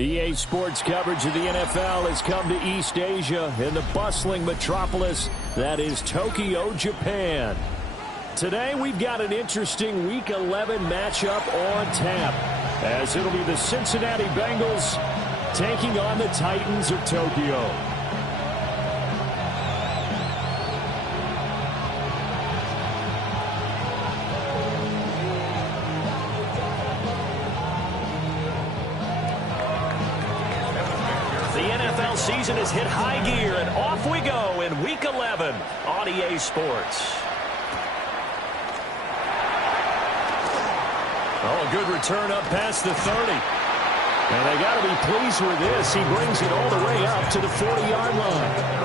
EA Sports coverage of the NFL has come to East Asia in the bustling metropolis that is Tokyo, Japan. Today we've got an interesting Week 11 matchup on tap, as it'll be the Cincinnati Bengals taking on the Titans of Tokyo. Season has hit high gear, and off we go in Week 11 on EA Sports. Oh, a good return up past the 30. And they got to be pleased with this. He brings it all the way up to the 40-yard line.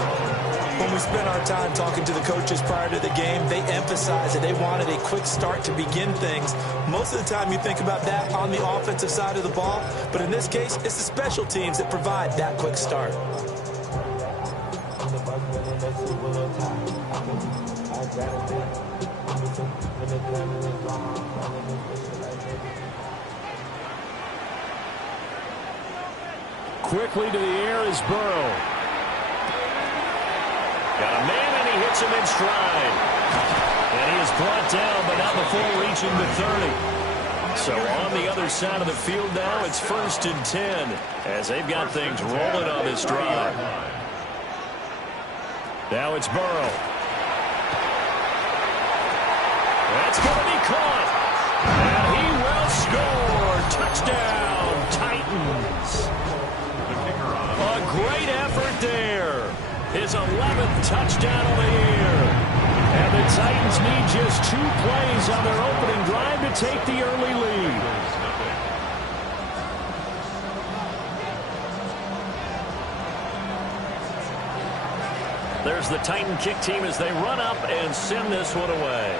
When we spent our time talking to the coaches prior to the game, they emphasized that they wanted a quick start to begin things. Most of the time you think about that on the offensive side of the ball, but in this case, it's the special teams that provide that quick start. Quickly to the air is Burrow. Got a man, and he hits him in stride. And he is brought down, but not before reaching the 30. So on the other side of the field now, it's 1st and 10, as they've got things rolling on this drive. Now it's Burrow. That's going to be caught. And he will score. Touchdown, Titans. A great effort there. His 11th touchdown of the year. And the Titans need just 2 plays on their opening drive to take the early lead. There's the Titan kick team as they run up and send this one away.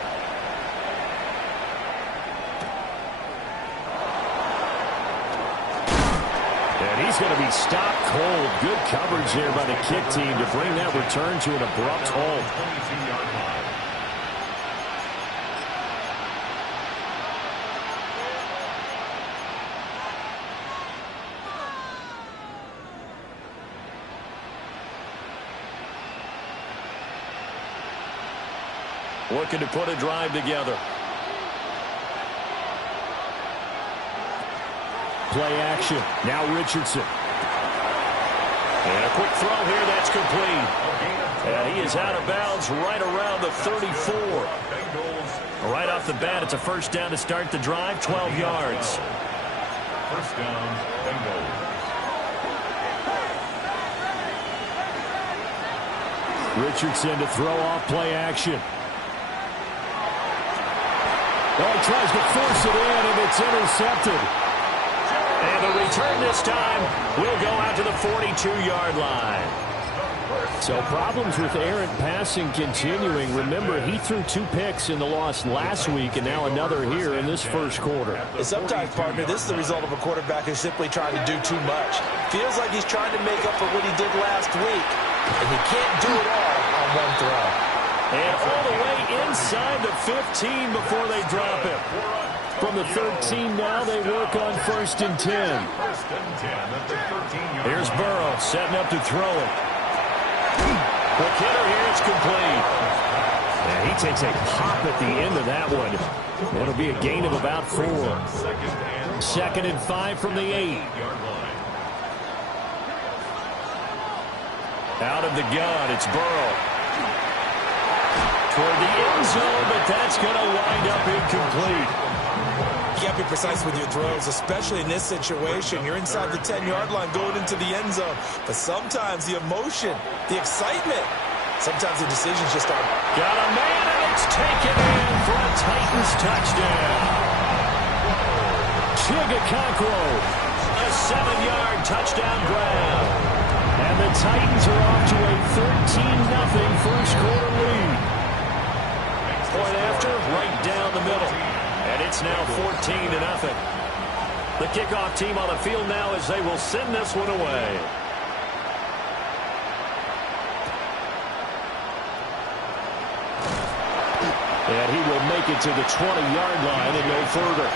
And he's going to be stopped cold. Good coverage there by the kick team to bring that return to an abrupt halt. Looking to put a drive together. Play action. Now Richardson. And a quick throw here that's complete. And he is out of bounds right around the 34. Right off the bat, it's a first down to start the drive, 12 yards. First down, Bengals. Richardson to throw off play action. Oh, he tries to force it in, and it's intercepted. And the return this time will go out to the 42-yard line. So problems with errant passing continuing. Remember, he threw 2 picks in the loss last week, and now another here in this first quarter. And sometimes, partner, this is the result of a quarterback who's simply trying to do too much. Feels like he's trying to make up for what he did last week, and he can't do it all on one throw. And all the way inside the 15 before they drop him. From the 13 now, they work on 1st and 10. Here's Burrow setting up to throw it. Quick hitter here, it's complete. And he takes a pop at the end of that one. It'll be a gain of about 4. 2nd and 5 from the 8. Out of the gun, it's Burrow. Toward the end zone, but that's going to wind up incomplete. You got to be precise with your throws, especially in this situation. You're inside the 10-yard line going into the end zone. But sometimes the emotion, the excitement, sometimes the decisions just aren't. Got a man, and it's taken in for a Titans touchdown. Chigakonkwo, a 7-yard touchdown grab. And the Titans are off to a 13-0 first quarter lead. Point after, right down the middle. And it's now 14-0. The kickoff team on the field now as they will send this one away. And he will make it to the 20-yard line and no further.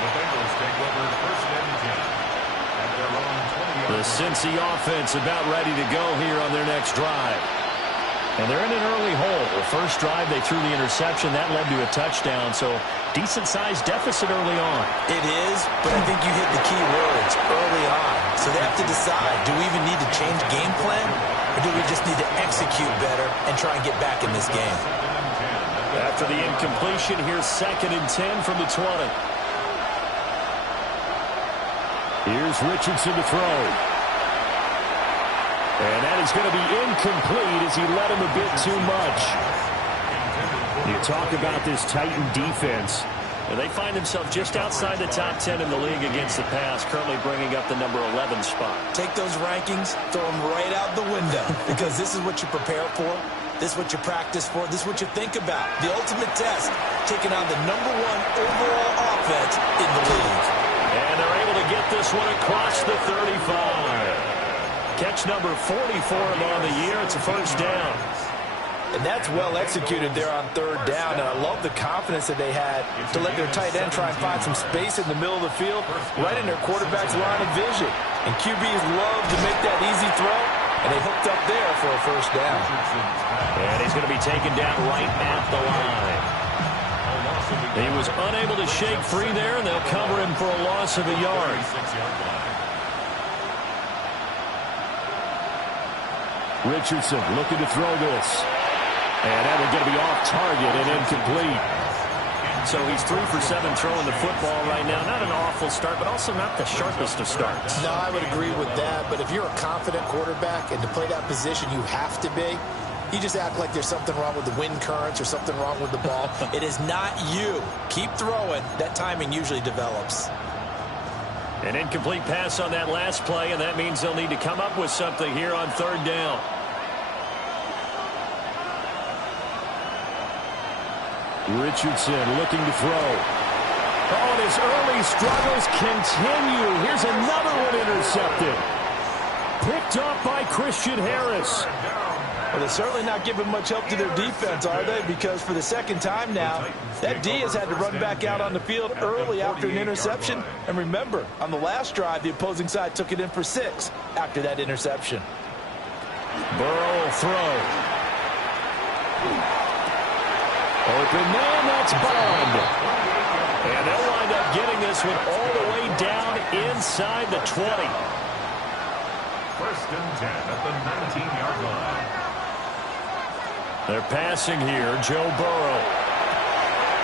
The Bengals take over first and 10 at their own 20-yard line. The Cincy offense about ready to go here on their next drive. And they're in an early hole. The first drive, they threw the interception. That led to a touchdown, so decent-sized deficit early on. It is, but I think you hit the key words early on. So they have to decide, do we even need to change game plan, or do we just need to execute better and try and get back in this game? After the incompletion, here's 2nd and 10 from the 20. Here's Richardson to throw. And that is going to be incomplete as he led him a bit too much. You talk about this Titan defense. And they find themselves just outside the top 10 in the league against the pass, currently bringing up the number 11 spot. Take those rankings, throw them right out the window, because this is what you prepare for. This is what you practice for. This is what you think about. The ultimate test, taking on the number 1 overall offense in the league. And they're able to get this one across the 35. Catch number 44 on the year. It's a first down. And that's well executed there on 3rd down. And I love the confidence that they had to let their tight end try and find some space in the middle of the field, right in their quarterback's line of vision. And QBs love to make that easy throw, and they hooked up there for a first down. And he's going to be taken down right at the line. He was unable to shake free there, and they'll cover him for a loss of a yard. Richardson looking to throw this. And that will going to be off target and incomplete. So he's 3 for 7 throwing the football right now. Not an awful start, but also not the sharpest of starts. No, I would agree with that. But if you're a confident quarterback and to play that position you have to be, you just act like there's something wrong with the wind currents or something wrong with the ball. It is not you. Keep throwing. That timing usually develops. An incomplete pass on that last play, and that means they'll need to come up with something here on 3rd down. Richardson looking to throw. Oh, and his early struggles continue. Here's another one intercepted. Picked up by Christian Harris. Well, they're certainly not giving much help to their defense, are they? Because for the 2nd time now, that D has had to run back out on the field early after an interception. And remember, on the last drive, the opposing side took it in for 6 after that interception. Burrow will throw. Open man, that's Bond. And they'll wind up getting this one all the way down inside the 20. 1st and 10 at the 19-yard line. They're passing here. Joe Burrow.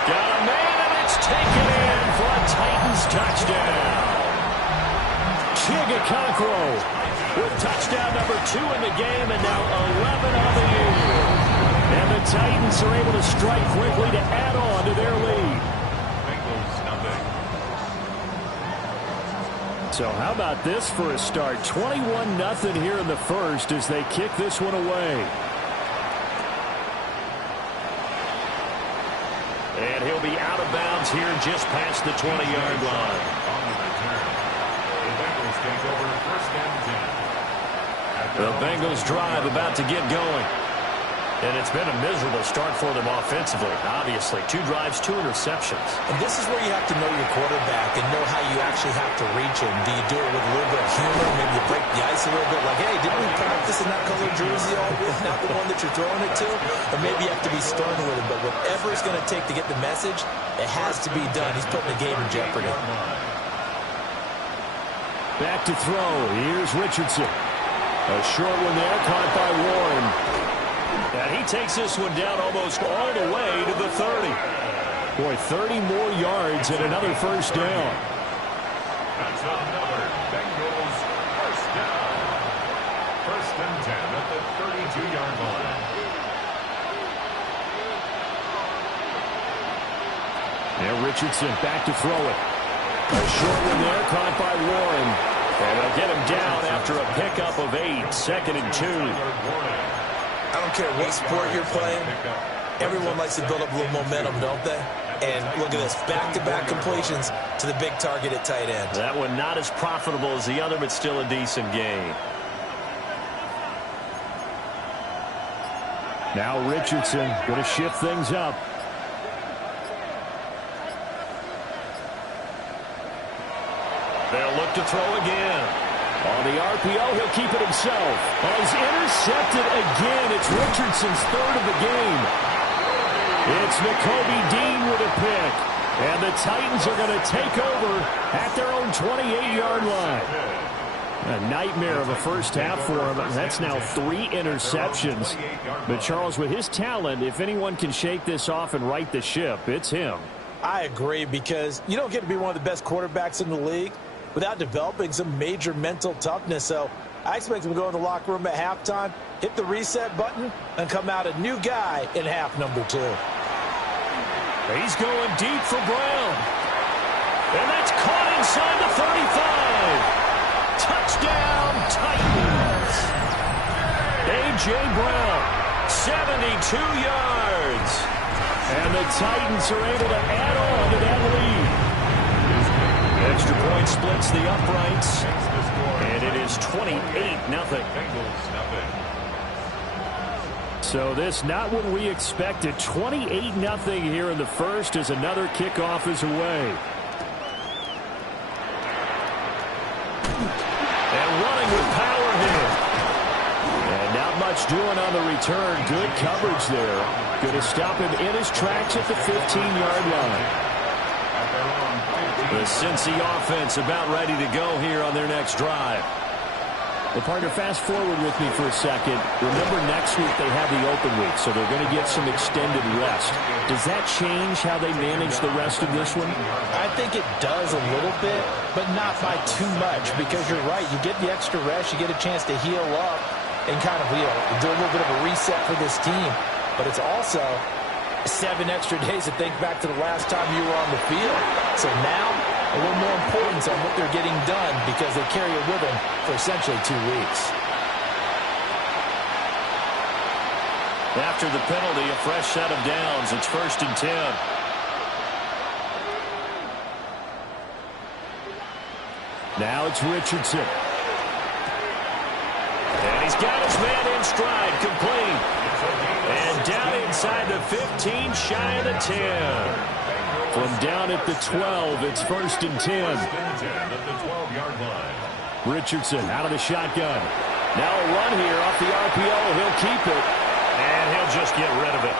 Got a man, and it's taken in for a Titans touchdown. Chigakonkwo with touchdown number 2 in the game, and now 11 on the year. And the Titans are able to strike quickly to add on to their lead. Bengals nothing. So how about this for a start? 21-0 here in the first as they kick this one away. And he'll be out of bounds here just past the 20-yard line. On the return, the Bengals take over 1st and 10. The Bengals drive about to get going. And it's been a miserable start for them offensively, obviously. 2 drives, 2 interceptions. And this is where you have to know your quarterback and know how you actually have to reach him. Do you do it with a little bit of humor? Maybe you break the ice a little bit like, hey, didn't we practice in that color jersey all week? Not the one that you're throwing it to? Or maybe you have to be stern with him. But whatever it's going to take to get the message, it has to be done. He's putting the game in jeopardy. Back to throw. Here's Richardson. A short one there, caught by Warren. And he takes this one down almost all the way to the 30. Boy, 30 more yards and another first down. That's another Bengals first down. 1st and 10 at the 32-yard line. Now Richardson back to throw it. A short one there, caught by Warren. And they'll get him down after a pickup of 8. 2nd and 2. I don't care what sport you're playing. Everyone likes to build up a little momentum, don't they? And look at this, back-to-back completions to the big target at tight end. That one not as profitable as the other, but still a decent gain. Now Richardson going to shift things up. They'll look to throw again. On the RPO, he'll keep it himself. Oh, he's intercepted again. It's Richardson's third of the game. It's Nakobe Dean with a pick. And the Titans are going to take over at their own 28-yard line. A nightmare of a first half for him. That's now 3 interceptions. But Charles, with his talent, if anyone can shake this off and right the ship, it's him. I agree, because you don't get to be one of the best quarterbacks in the league without developing some major mental toughness. So I expect him to go in the locker room at halftime, hit the reset button, and come out a new guy in half number 2. He's going deep for Brown. And that's caught inside the 35. Touchdown, Titans. A.J. Brown, 72 yards. And the Titans are able to add on to that lead. Extra point splits the uprights. And it is 28-0. So this not what we expected. 28-0 here in the first as another kickoff is away. And running with power here. And not much doing on the return. Good coverage there. Going to stop him in his tracks at the 15-yard line. The Cincy offense about ready to go here on their next drive. Well, partner, fast forward with me for a second. Remember, next week they have the open week, so they're going to get some extended rest. Does that change how they manage the rest of this one? I think it does a little bit, but not by too much, because you're right. You get the extra rest. You get a chance to heal up and kind of do a little bit of a reset for this team. But it's also 7 extra days to think back to the last time you were on the field. So now, a little more importance on what they're getting done, because they carry it with them for essentially 2 weeks. After the penalty, a fresh set of downs. It's 1st and 10. Now it's Richardson. And he's got his man in stride, complete. And down inside the 15, shy of the 10. From down at the 12, it's 1st and 10. Richardson out of the shotgun. Now a run here off the RPO. He'll keep it. And he'll just get rid of it.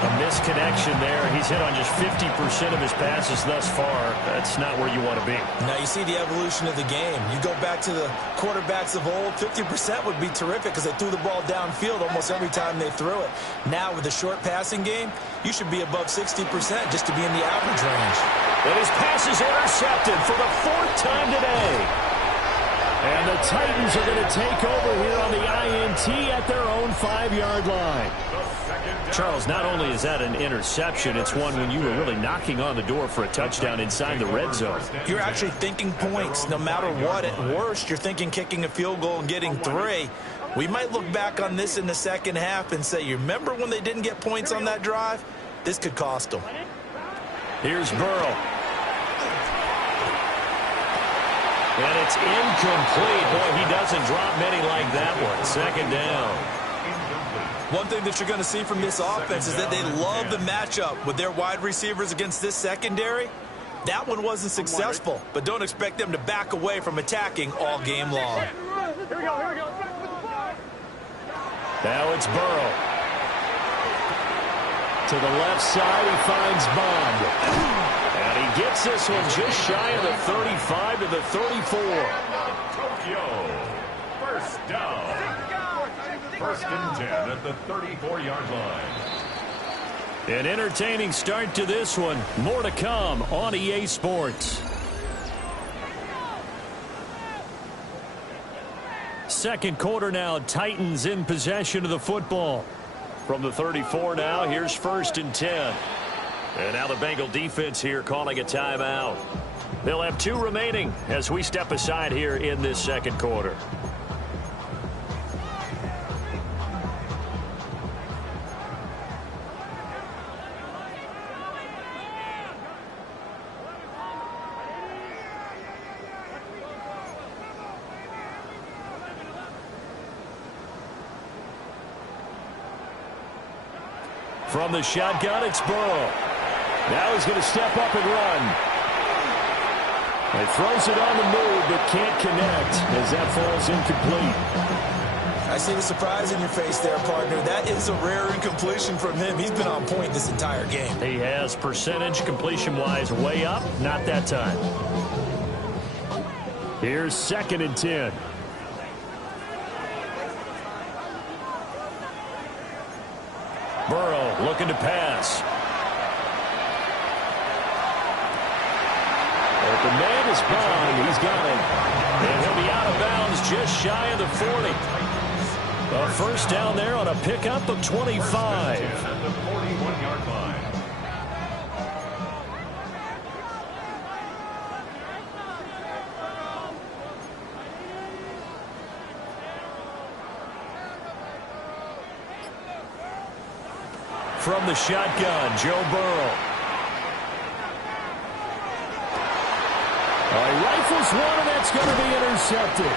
A misconnection there. He's hit on just 50% of his passes thus far. That's not where you want to be. Now you see the evolution of the game. You go back to the quarterbacks of old, 50% would be terrific because they threw the ball downfield almost every time they threw it. Now with the short passing game, you should be above 60% just to be in the average range. And his pass is intercepted for the 4th time today. And the Titans are going to take over here on the INT at their own 5-yard line. Charles, not only is that an interception, it's one when you were really knocking on the door for a touchdown inside the red zone. You're actually thinking points no matter what. At worst, you're thinking kicking a field goal and getting 3. We might look back on this in the second half and say, you remember when they didn't get points on that drive? This could cost them. Here's Burrow. And it's incomplete. Boy, he doesn't drop many like that one. 2nd down. One thing that you're going to see from this offense is that they love the matchup with their wide receivers against this secondary. That one wasn't successful, but don't expect them to back away from attacking all game long. Here we go. Now it's Burrow. To the left side, he finds Bond. And he gets this one just shy of the 35 to the 34. Tokyo, 1st down. 1st and 10 at the 34-yard line. An entertaining start to this one. More to come on EA Sports. 2nd quarter now. Titans in possession of the football. From the 34 now, here's 1st and 10. And now the Bengal defense here calling a timeout. They'll have 2 remaining as we step aside here in this 2nd quarter. From the shotgun, it's Burrow. Now he's going to step up and run. He throws it on the move, but can't connect as that falls incomplete. I see the surprise in your face there, partner. That is a rare incompletion from him. He's been on point this entire game. He has percentage completion-wise way up. Not that time. Here's 2nd and 10. Burrow looking to pass. But the man is gone. He's got it. And he'll be out of bounds just shy of the 40. A first down there on a pickup of 25. At the 41-yard line. From the shotgun, Joe Burrow. He rifles one, and that's going to be intercepted.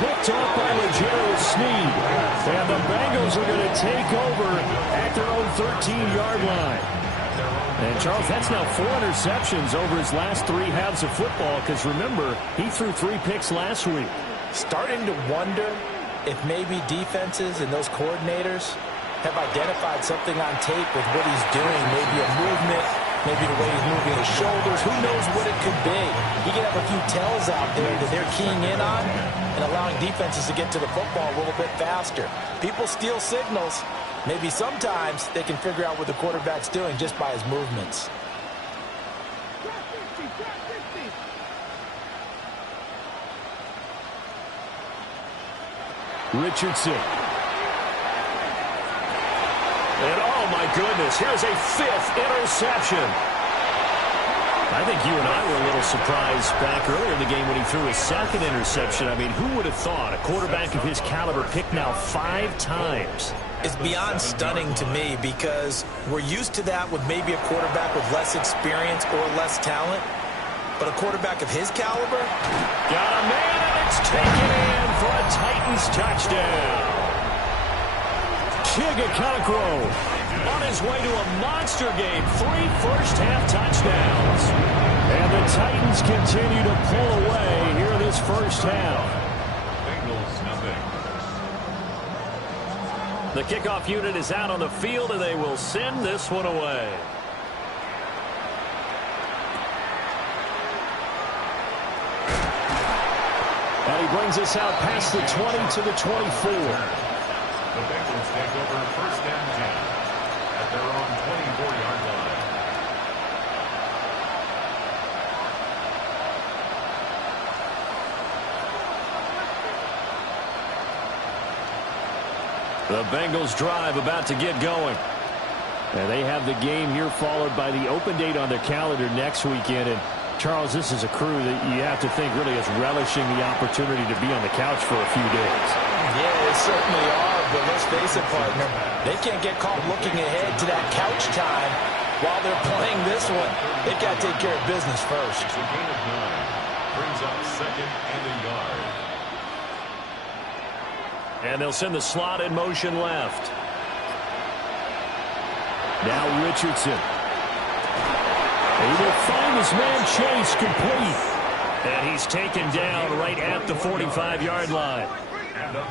Picked off by L'Jarius Sneed. And the Bengals are going to take over at their own 13-yard line. And, Charles, that's now 4 interceptions over his last 3 halves of football, because, remember, he threw 3 picks last week. Starting to wonder if maybe defenses and those coordinators have identified something on tape with what he's doing, maybe a movement, maybe the way he's moving his shoulders. Who knows what it could be? He could have a few tells out there that they're keying in on and allowing defenses to get to the football a little bit faster. People steal signals. Maybe sometimes they can figure out what the quarterback's doing just by his movements. Richardson. And, oh, my goodness, here's a 5th interception. I think you and I were a little surprised back earlier in the game when he threw his 2nd interception. I mean, who would have thought a quarterback of his caliber picked now 5 times? It's beyond stunning to me because we're used to that with maybe a quarterback with less experience or less talent. But a quarterback of his caliber? Got a man, and it's taken in for a Titans touchdown. Chigakakro on his way to a monster game. 3 first-half touchdowns. And the Titans continue to pull away here in this first half. Bengals nothing. The kickoff unit is out on the field, and they will send this one away. And he brings us out past the 20 to the 24. The Bengals take over 1st and 10 at their own 24-yard line. The Bengals drive about to get going. And they have the game here followed by the open date on their calendar next weekend. And Charles, this is a crew that you have to think really is relishing the opportunity to be on the couch for a few days. Yeah, they certainly are, but let's face it, partner. They can't get caught looking ahead to that couch time while they're playing this one. They've got to take care of business first. It's a gain of 9. Brings up 2nd and a yard. And they'll send the slot in motion left. Now Richardson. He will find his man Chase complete. And he's taken down right at the 45-yard line.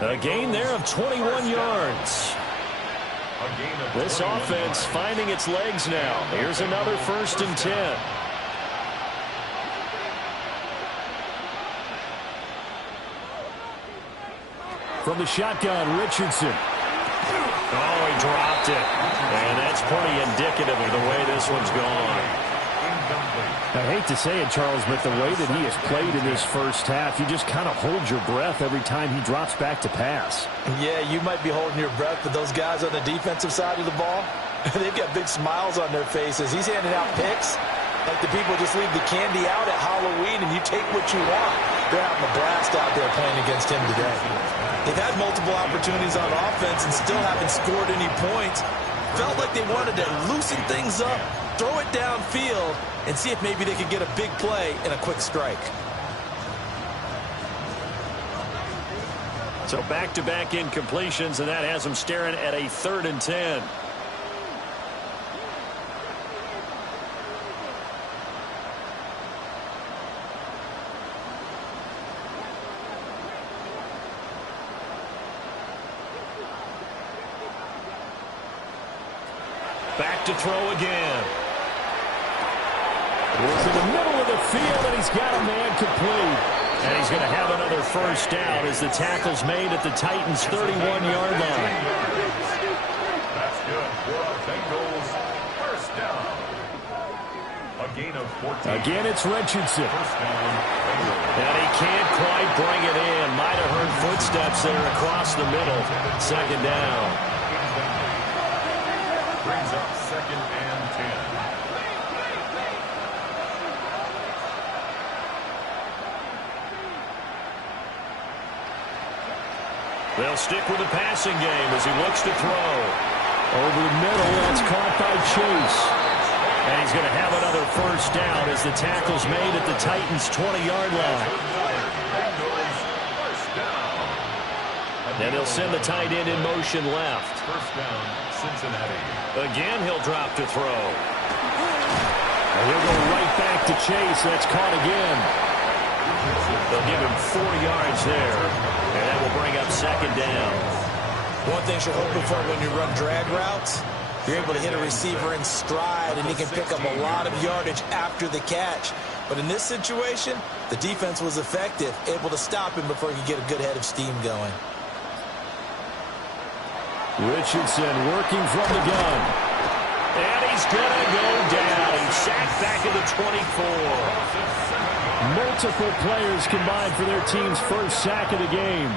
A gain there of 21 yards. This offense finding its legs now. Here's another 1st and 10. From the shotgun, Richardson. Oh, he dropped it. And that's pretty indicative of the way this one's gone. I hate to say it, Charles, but the way that he has played in this first half, you just kind of hold your breath every time he drops back to pass. Yeah, you might be holding your breath, but those guys on the defensive side of the ball, they've got big smiles on their faces. He's handing out picks like the people just leave the candy out at Halloween and you take what you want. They're having a blast out there playing against him today. They've had multiple opportunities on offense and still haven't scored any points. Felt like they wanted to loosen things up, throw it downfield, and see if maybe they could get a big play and a quick strike. So back-to-back incompletions, and that has them staring at a 3rd and 10. back to throw again. It's in the middle of the field, and he's got a man complete. And he's going to have another first down as the tackle's made at the Titans' 31-yard line. That's good for a Bengals first down. A gain of 14. Again, it's Richardson. First down, Bengals. And he can't quite bring it in. Might have heard footsteps there across the middle. Second down. Brings up 2nd and 10. They'll stick with the passing game as he looks to throw. Over the middle, that's caught by Chase. And he's going to have another first down as the tackle's made at the Titans' 20-yard line. Bengals first down. And he'll send the tight end in motion left. First down, Cincinnati. Again, he'll drop to throw. And he'll go right back to Chase. That's caught again. They'll give him 4 yards there, and that will bring up second down. One thing you're hoping for when you run drag routes, you're able to hit a receiver in stride, and he can pick up a lot of yardage after the catch. But in this situation, the defense was effective, able to stop him before he could get a good head of steam going. Richardson working from the gun. And he's going to go down. He's sacked back at the 24. Multiple players combined for their team's first sack of the game.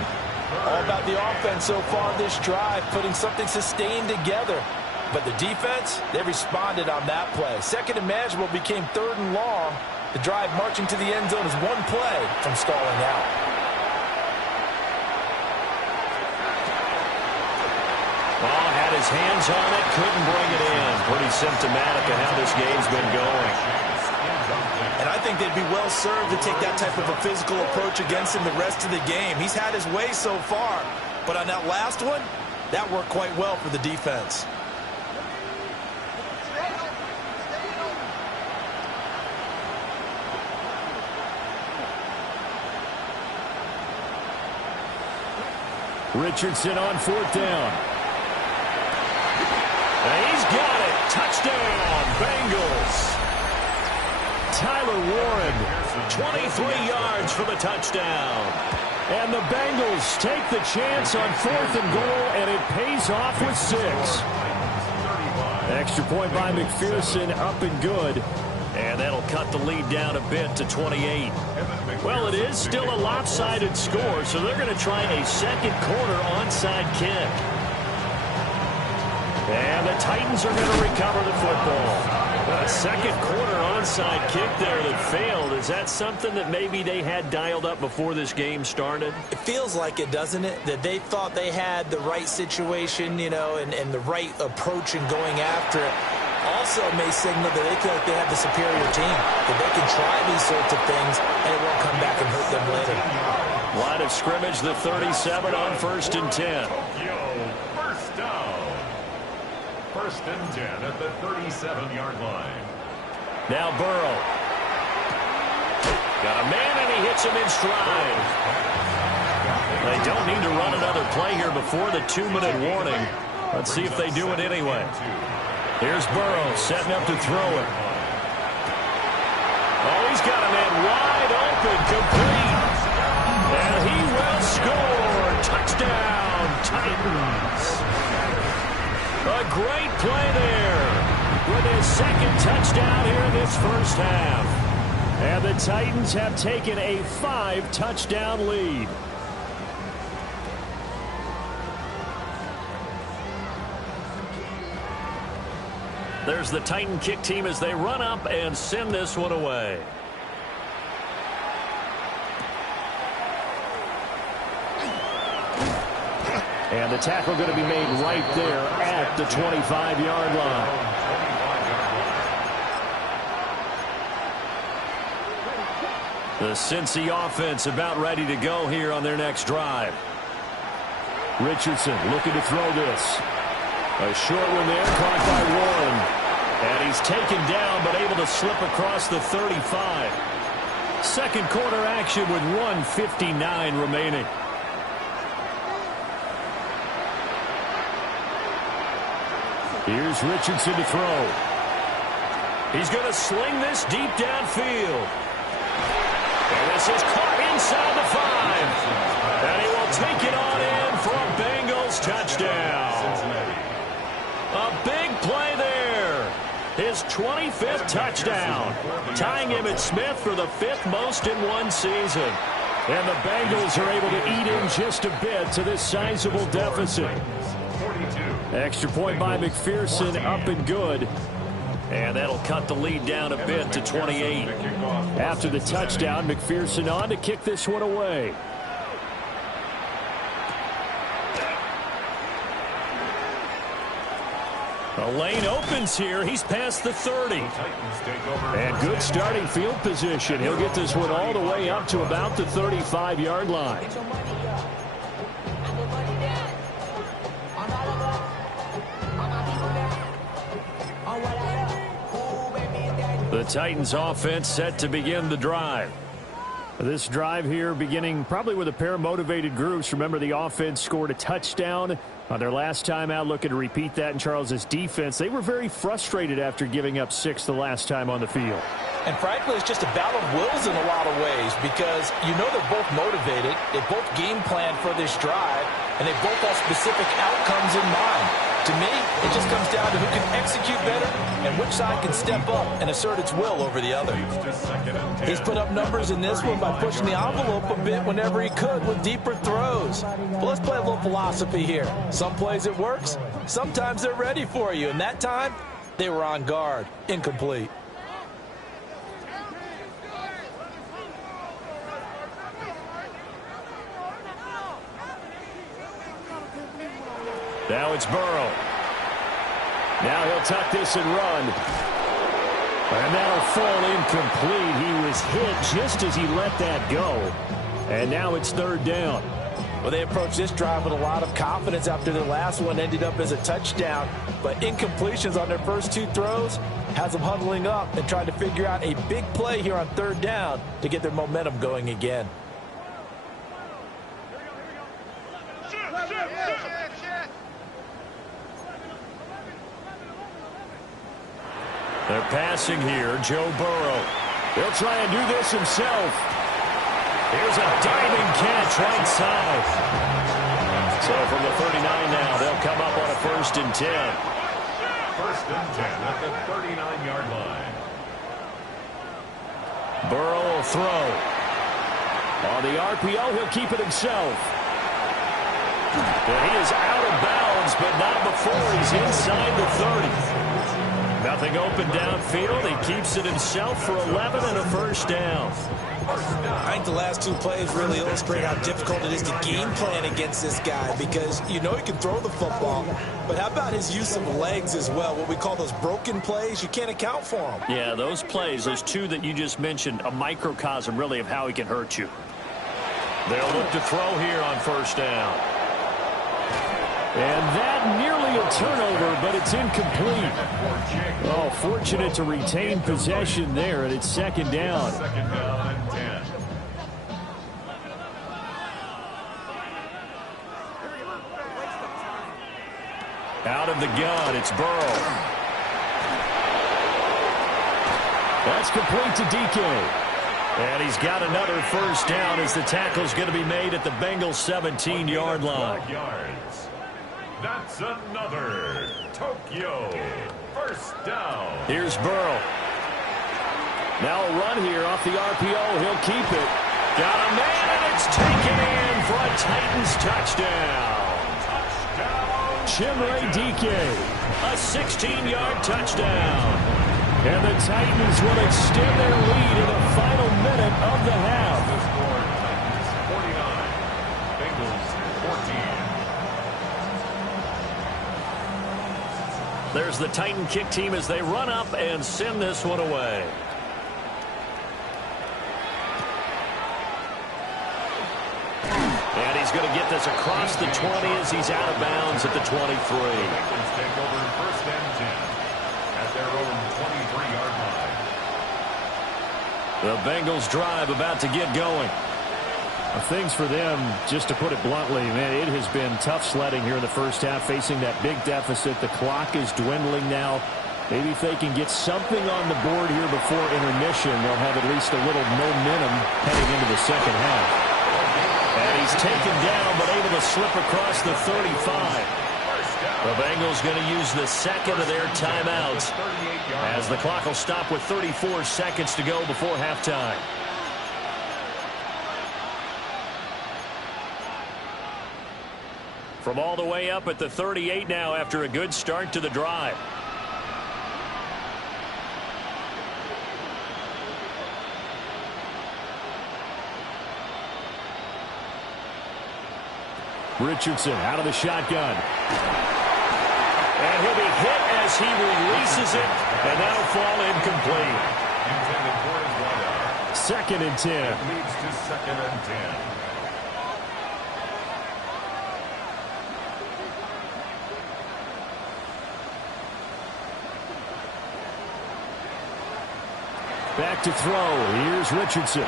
All about the offense so far this drive, putting something sustained together. But the defense, they responded on that play. Second and manageable became 3rd and long. The drive marching to the end zone is one play from stalling out. Ball had his hands on it, couldn't bring it in. Pretty symptomatic of how this game's been going. And I think they'd be well served to take that type of a physical approach against him the rest of the game. He's had his way so far, but on that last one, that worked quite well for the defense. Richardson on 4th down. And he's got it. Touchdown, Bengals. Tyler Warren, 23 yards for the touchdown. and the Bengals take the chance on 4th and goal, and it pays off with 6. Extra point by McPherson, up and good. And that'll cut the lead down a bit to 28. Well, it is still a lopsided score, so they're going to try a second quarter onside kick. And the Titans are going to recover the football. A second quarter onside kick there that failed. Is that something that maybe they had dialed up before this game started? It feels like it, doesn't it? That they thought they had the right situation, you know, and the right approach in going after it. Also may signal that they feel like they have the superior team, that they can try these sorts of things, and it won't come back and hurt them later. Line of scrimmage, the 37 on 1st and 10. First down. 1st and 10 at the 37-yard line. Now Burrow. Got a man, and he hits him in stride. They don't need to run another play here before the 2-minute warning. Let's see if they do it anyway. Here's Burrow setting up to throw it. Oh, he's got a man wide open, complete. And he will score. Touchdown, Titans. A great play there with his second touchdown here in this first half. And the Titans have taken a 5-touchdown lead. There's the Titan kick team as they run up and send this one away. And the tackle going to be made right there at the 25-yard line. The Cincy offense about ready to go here on their next drive. Richardson looking to throw this. A short one there, caught by Warren. And he's taken down, but able to slip across the 35. Second quarter action with 1:59 remaining. Here's Richardson to throw. He's going to sling this deep downfield. And this is caught inside the 5. And he will take it on in for a Bengals touchdown. A big play there. His 25th touchdown, tying Emmitt Smith for the 5th most in one season. And the Bengals are able to eat in just a bit to this sizable deficit. Extra point by McPherson, up and good. And that'll cut the lead down a bit to 28. After the touchdown, McPherson on to kick this one away. The lane opens here. He's past the 30. And good starting field position. He'll get this one all the way up to about the 35-yard line. The Titans offense set to begin the drive. This drive here beginning probably with a pair of motivated groups. Remember, the offense scored a touchdown on their last time out, looking to repeat that in Charles's defense. They were very frustrated after giving up 6 the last time on the field. And frankly, it's just a battle of wills in a lot of ways because you know they're both motivated. They both game plan for this drive, and they both have specific outcomes in mind. To me, it just comes down to who can execute better and which side can step up and assert its will over the other. He's put up numbers in this one by pushing the envelope a bit whenever he could with deeper throws. But let's play a little philosophy here. Some plays it works. Sometimes they're ready for you. And that time, they were on guard. Incomplete. Now it's Burrow. Now he'll tuck this and run. And that'll fall incomplete. He was hit just as he let that go. And now it's 3rd down. Well, they approached this drive with a lot of confidence after their last one ended up as a touchdown. But incompletions on their first 2 throws has them huddling up and trying to figure out a big play here on 3rd down to get their momentum going again. They're passing here. Joe Burrow. He'll try and do this himself. Here's a diving catch right side. So from the 39 now, they'll come up on a 1st and 10. 1st and 10 at the 39-yard line. Burrow will throw. On the RPO, he'll keep it himself. And he is out of bounds, but not before he's inside the 30. Nothing open downfield. He keeps it himself for 11 and a 1st down. I think the last 2 plays really illustrate how difficult it is to game plan against this guy because you know he can throw the football, but how about his use of legs as well, what we call those broken plays? You can't account for them. Yeah, those plays, those 2 that you just mentioned, a microcosm really of how he can hurt you. They'll look to throw here on 1st down. And that nearly a turnover, but it's incomplete. Oh, fortunate to retain possession there, and it's 2nd down. 2nd down and 10. Out of the gun, it's Burrow. That's complete to DK. And he's got another 1st down as the tackle's going to be made at the Bengals 17-yard line. That's another Tokyo 1st down. Here's Burrow. Now a run here off the RPO. He'll keep it. Got a man, and it's taken in for a Titans touchdown. Chimere Dike. A 16-yard touchdown. And the Titans will extend their lead in the final minute of the half. The score, Titans 49, Bengals 14. There's the Titan kick team as they run up and send this one away. And he's going to get this across the 20 as he's out of bounds at the 23. Bengals take over 1st and 10 at their own 23-yard line. The Bengals drive about to get going. Things for them, just to put it bluntly, man, it has been tough sledding here in the first half, facing that big deficit. The clock is dwindling now. Maybe if they can get something on the board here before intermission, they'll have at least a little momentum heading into the second half. And he's taken down, but able to slip across the 35. The Bengals going to use the second of their timeouts as the clock will stop with 34 seconds to go before halftime. From all the way up at the 38 now after a good start to the drive. Richardson out of the shotgun. And he'll be hit as he releases it, and that'll fall incomplete. Second and 10. It leads to second and 10. Back to throw. Here's Richardson.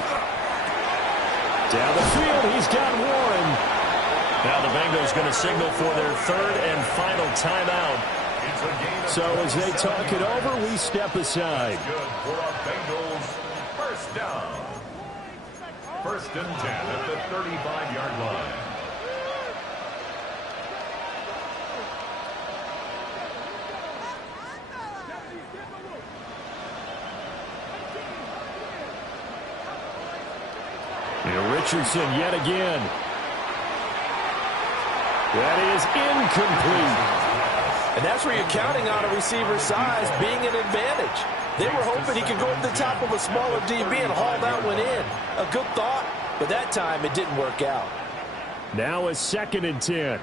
Down the field, he's got Warren. Now the Bengals going to signal for their third and final timeout. So as they talk it over, we step aside. Good for our Bengals. First down. First and 10 at the 35-yard line. Richardson yet again. That is incomplete. And that's where you're counting on a receiver's size being an advantage. They were hoping he could go to the top of a smaller DB and haul that one in. A good thought, but that time it didn't work out. Now a second and 10.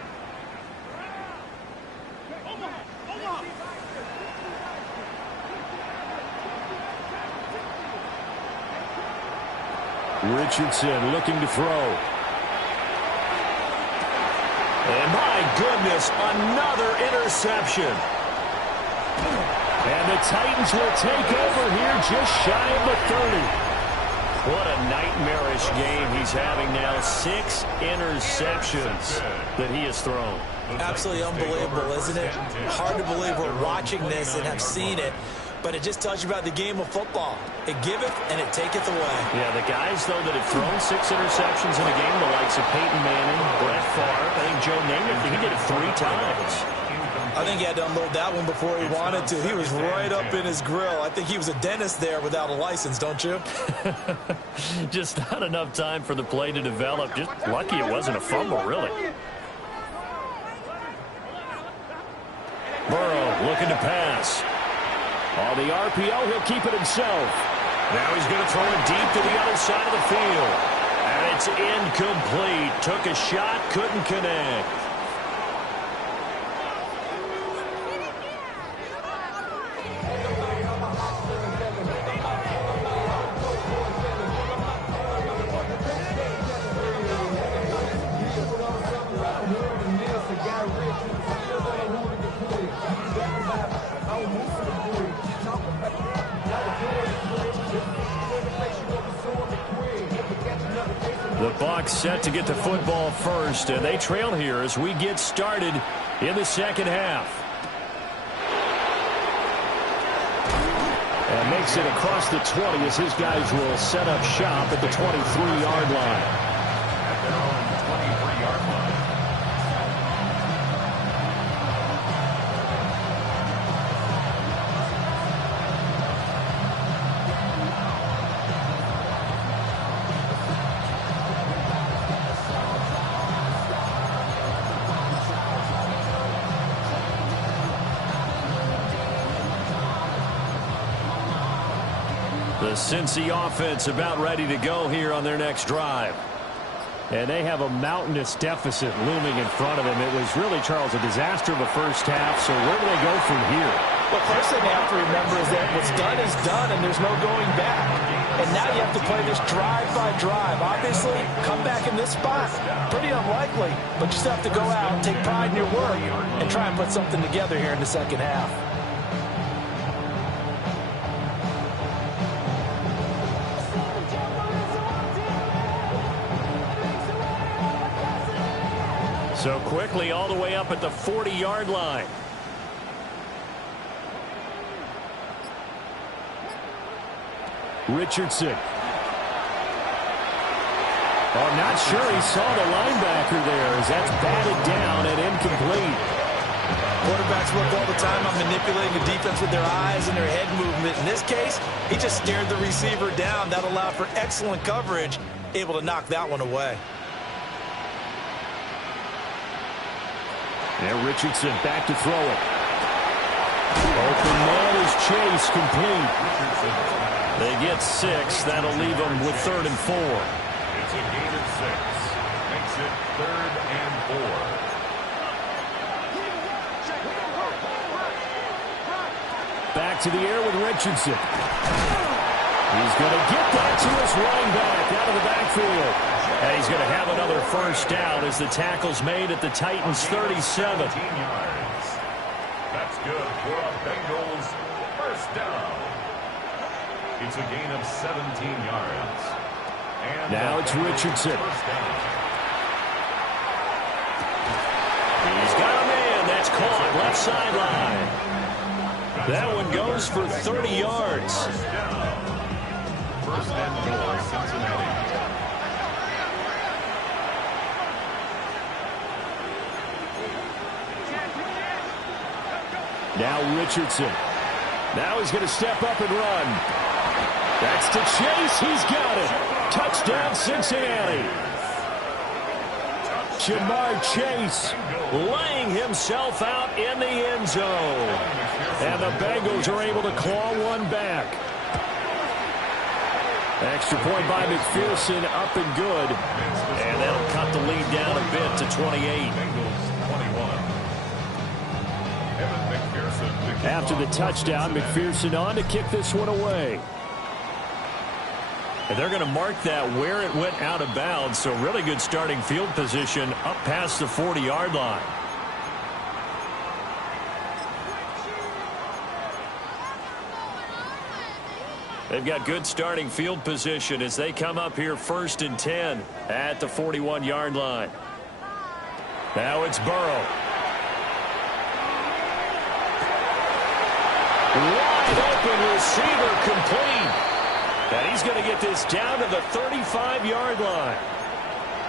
Richardson looking to throw. And my goodness, another interception. And the Titans will take over here just shy of the 30. What a nightmarish game he's having now. 6 interceptions that he has thrown. Absolutely unbelievable, isn't it? Hard to believe we're watching this and have seen it. But it just tells you about the game of football. It giveth and it taketh away. Yeah, the guys, though, that have thrown 6 interceptions in a game, the likes of Peyton Manning, Brett Favre, I think Joe Namath, he did it 3 times. I think he had to unload that one before he wanted to. He was right up in his grill. I think he was a dentist there without a license, don't you? Just not enough time for the play to develop. Just lucky it wasn't a fumble, really. Burrow looking to pass. On the RPO, he'll keep it himself. Now he's going to throw it deep to the other side of the field. And it's incomplete. Took a shot, couldn't connect. The Bucs set to get the football first, and they trail here as we get started in the second half. And makes it across the 20 as his guys will set up shop at the 23-yard line. At their own 23-yard line. The Cincy offense about ready to go here on their next drive. And they have a mountainous deficit looming in front of them. It was really, Charles, a disaster of the first half. So where do they go from here? Well, first thing they have to remember is that what's done is done, and there's no going back. And now you have to play this drive by drive. Obviously, come back in this spot. Pretty unlikely, but you still have to go out and take pride in your work and try and put something together here in the second half. So quickly all the way up at the 40-yard line. Richardson. Oh, not sure he saw the linebacker there as that's batted down and incomplete. Quarterbacks work all the time on manipulating the defense with their eyes and their head movement. In this case, he just stared the receiver down. That allowed for excellent coverage, able to knock that one away. Now Richardson back to throw it. Open man is Chase, complete. They get 6. That'll leave them with 3rd and 4. It's a gain of 6. Makes it 3rd and 4. Back to the air with Richardson. He's going to get that to his running back out of the backfield. And he's going to have another first down as the tackle's made at the Titans' 37. Yards. That's good for a Bengals first down. It's a gain of 17 yards. And now it's Richardson. He's got a man. That's caught. Left sideline. That one goes for 30 yards. First and goal, Cincinnati. Now Richardson. Now he's going to step up and run. That's to Chase. He's got it. Touchdown, Cincinnati. Jamar Chase laying himself out in the end zone. And the Bengals are able to claw one back. Extra point by McPherson, up and good. And that'll cut the lead down a bit to 28. After the touchdown, McPherson on to kick this one away. And they're going to mark that where it went out of bounds. So really good starting field position up past the 40-yard line. They've got good starting field position as they come up here 1st and 10 at the 41-yard line. Now it's Burrow. Wide open receiver, complete. And he's going to get this down to the 35-yard line.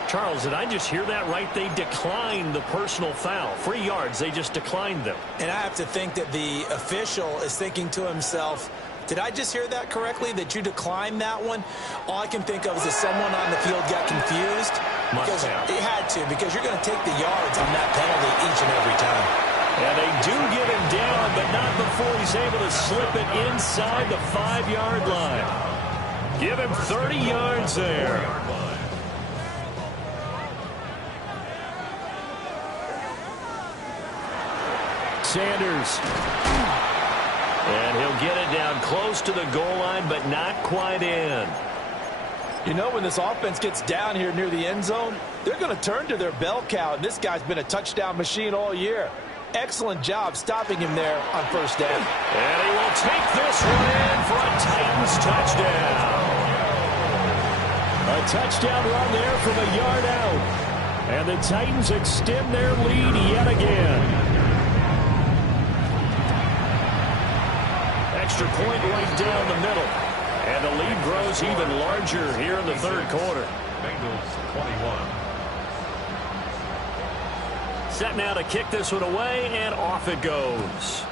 Charles, did I just hear that right? They declined the personal foul. 3 yards, they just declined them. And I have to think that the official is thinking to himself, did I just hear that correctly, that you declined that one? All I can think of is that someone on the field got confused. Because it had to, because you're going to take the yards on that penalty each and every time. And they do get him down, but not before he's able to slip it inside the 5-yard line. Give him 30 yards there. Sanders. And he'll get it down close to the goal line, but not quite in. You know, when this offense gets down here near the end zone, they're going to turn to their bell cow, and this guy's been a touchdown machine all year. Excellent job stopping him there on first down. And he will take this one in for a Titans touchdown. A touchdown run there from a yard out. And the Titans extend their lead yet again. Extra point right down the middle. And the lead grows even larger here in the third quarter. Bengals 21. Set now to kick this one away, and off it goes.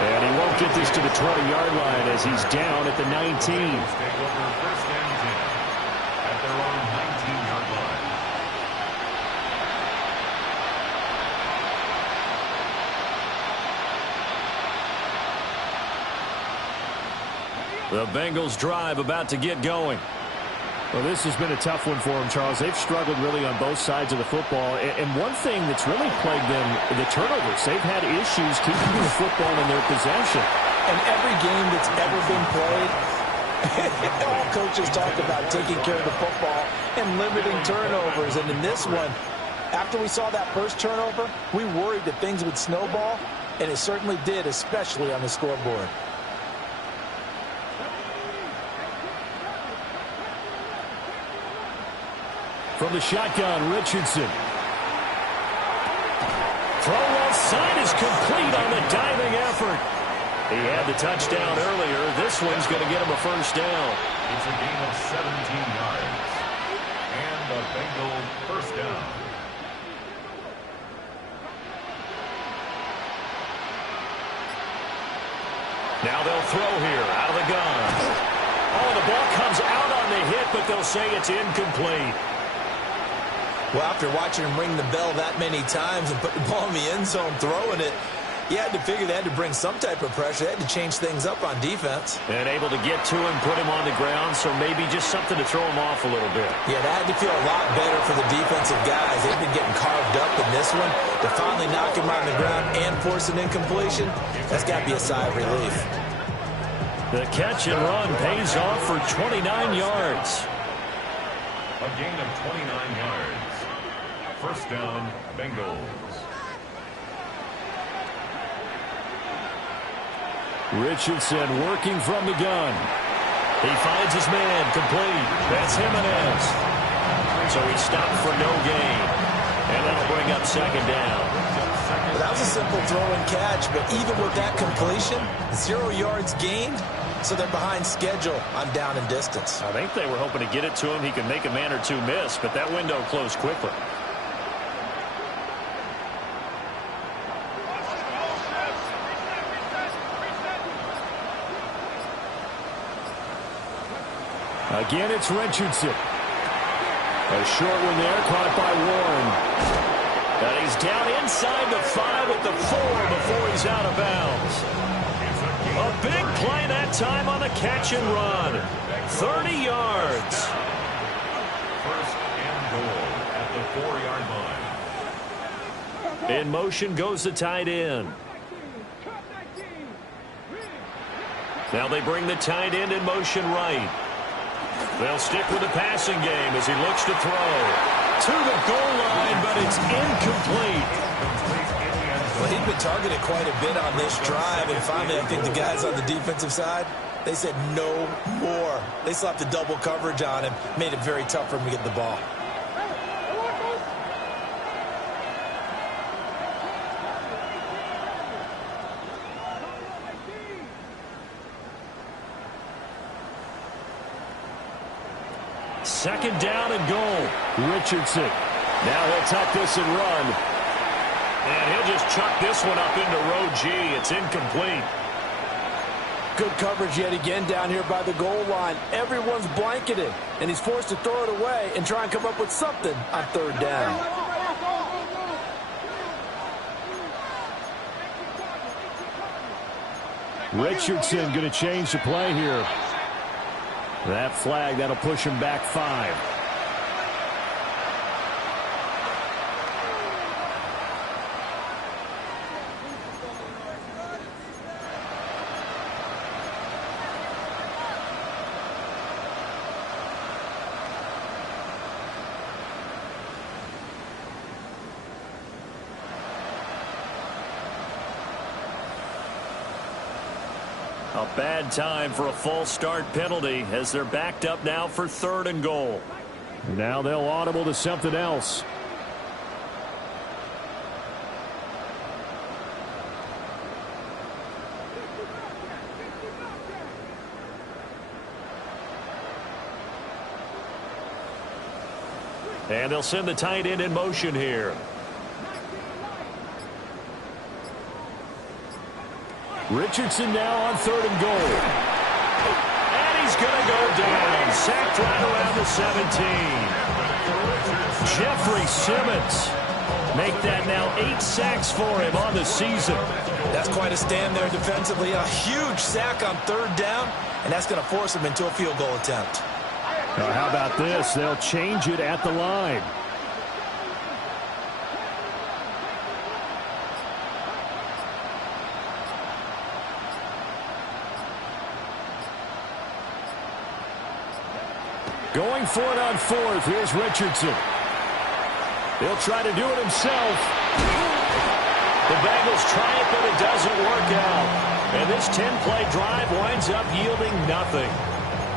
And he won't get this to the 20-yard line as he's down at the 19. Take over first and 10 at their own 19-yard line. The Bengals drive about to get going. Well, this has been a tough one for them, Charles. They've struggled really on both sides of the football. And one thing that's really plagued them, the turnovers. They've had issues keeping the football in their possession. And every game that's ever been played, all coaches talk about taking care of the football and limiting turnovers. And in this one, after we saw that first turnover, we worried that things would snowball, and it certainly did, especially on the scoreboard. From the shotgun, Richardson. Throw left side is complete on the diving effort. He had the touchdown earlier. This one's going to get him a first down. It's a gain of 17 yards. And the Bengals first down. Now they'll throw here out of the gun. Oh, the ball comes out on the hit, but they'll say it's incomplete. Well, after watching him ring the bell that many times and put the ball in the end zone throwing it, you had to figure they had to bring some type of pressure. They had to change things up on defense. And able to get to him, put him on the ground, so maybe just something to throw him off a little bit. Yeah, that had to feel a lot better for the defensive guys. They've been getting carved up in this one. To finally knock him on the ground and force an incompletion, that's got to be a sigh of relief. The catch and run pays off for 29 yards. A gain of 29 yards. First down, Bengals. Richardson working from the gun. He finds his man, complete. That's Jimenez. So he stopped for no gain. And that'll bring up second down. Well, that was a simple throw and catch, but even with that completion, 0 yards gained, so they're behind schedule on down and distance. I think they were hoping to get it to him. He could make a man or two miss, but that window closed quickly. Again, it's Richardson. A short one there, caught by Warren. And he's down inside the 5 at the 4 before he's out of bounds. A big play that time on the catch and run. 30 yards. First and goal at the 4-yard line. In motion goes the tight end. Now they bring the tight end in motion right. They'll stick with the passing game as he looks to throw. To the goal line, but it's incomplete. Well, he'd been targeted quite a bit on this drive, and finally I think the guys on the defensive side, they said no more. They slapped the double coverage on him, made it very tough for him to get the ball. Second down and goal. Richardson. Now he'll tuck this and run. And he'll just chuck this one up into row G. It's incomplete. Good coverage yet again down here by the goal line. Everyone's blanketed, and he's forced to throw it away and try and come up with something on third down. Richardson going to change the play here. That flag, that'll push him back 5. A bad time for a false start penalty as they're backed up now for 3rd and goal. Now they'll audible to something else. And they'll send the tight end in motion here. Richardson now on 3rd and goal. And he's going to go down. Sacked right around the 17. Jeffrey Simmons. Make that now 8 sacks for him on the season. That's quite a stand there defensively. A huge sack on 3rd down, and that's going to force him into a field goal attempt. Now, how about this? They'll change it at the line. Going for it on 4th. Here's Richardson. He'll try to do it himself. The Bengals try it, but it doesn't work out. And this 10-play drive winds up yielding nothing.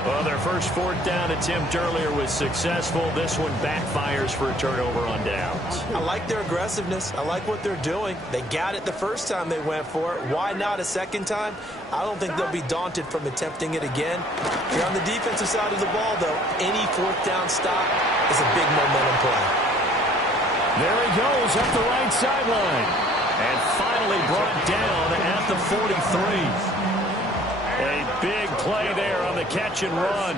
Well, their first fourth down attempt earlier was successful. This one backfires for a turnover on downs. I like their aggressiveness. I like what they're doing. They got it the first time they went for it. Why not a second time? I don't think they'll be daunted from attempting it again. If you're on the defensive side of the ball, though, any fourth down stop is a big momentum play. There he goes up the right sideline. And finally brought down at the 43. A big play there on the catch and run.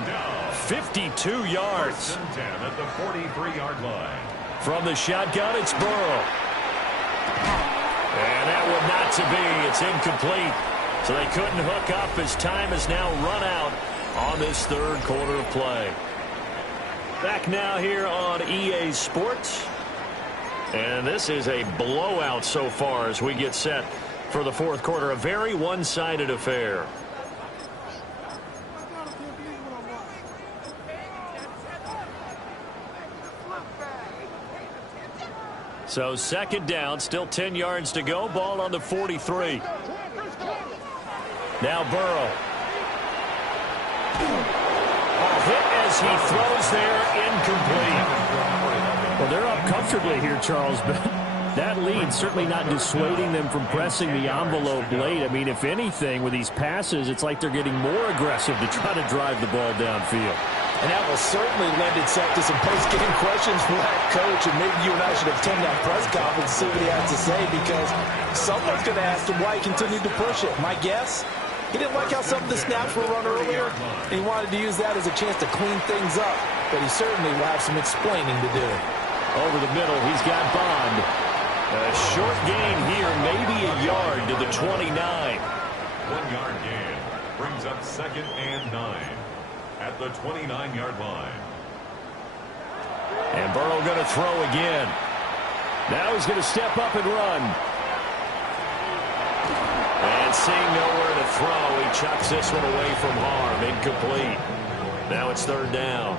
52 yards. 10 at the 43-yard line. From the shotgun, it's Burrow. And that one not to be. It's incomplete. So they couldn't hook up as time has now run out on this third quarter of play. Back now here on EA Sports. And this is a blowout so far as we get set for the fourth quarter. A very one-sided affair. So second down, still 10 yards to go. Ball on the 43. Now Burrow. Hit as he throws there, incomplete. Well, they're up comfortably here, Charles, but that lead certainly not dissuading them from pressing the envelope late. I mean, if anything, with these passes, it's like they're getting more aggressive to try to drive the ball downfield. And that will certainly lend itself to some post-game questions for that coach, and maybe you and I should attend that press conference and see what he has to say, because someone's going to ask him why he continued to push it. My guess, he didn't like how some of the snaps were run earlier, and he wanted to use that as a chance to clean things up, but he certainly will have some explaining to do. Over the middle, he's got Bond. A short gain here, maybe a yard to the 29. 1 yard gain brings up 2nd and 9 at the 29-yard line. And Burrow going to throw again. Now he's going to step up and run. And seeing nowhere to throw, he chucks this one away from harm. Incomplete. Now it's third down.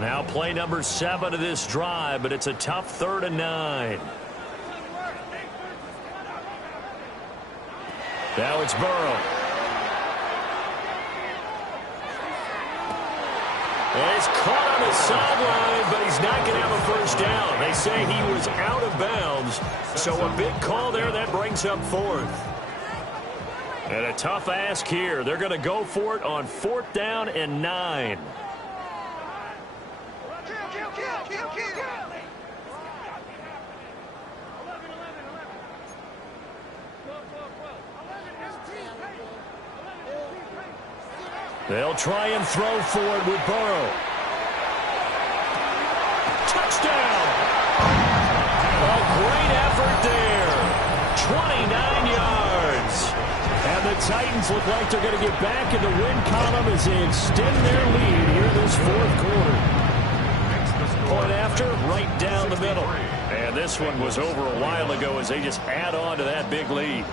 Now play number 7 of this drive, but it's a tough 3rd and 9. Now it's Burrow. And he's caught on the sideline, but he's not going to have a first down. They say he was out of bounds, so a big call there that brings up 4th. And a tough ask here. They're going to go for it on 4th down and 9. They'll try and throw for it with Burrow. Touchdown! A great effort there. 29 yards. And the Titans look like they're going to get back in the win column as they extend their lead here this fourth quarter. Point after, right down the middle. And this one was over a while ago as they just add on to that big lead.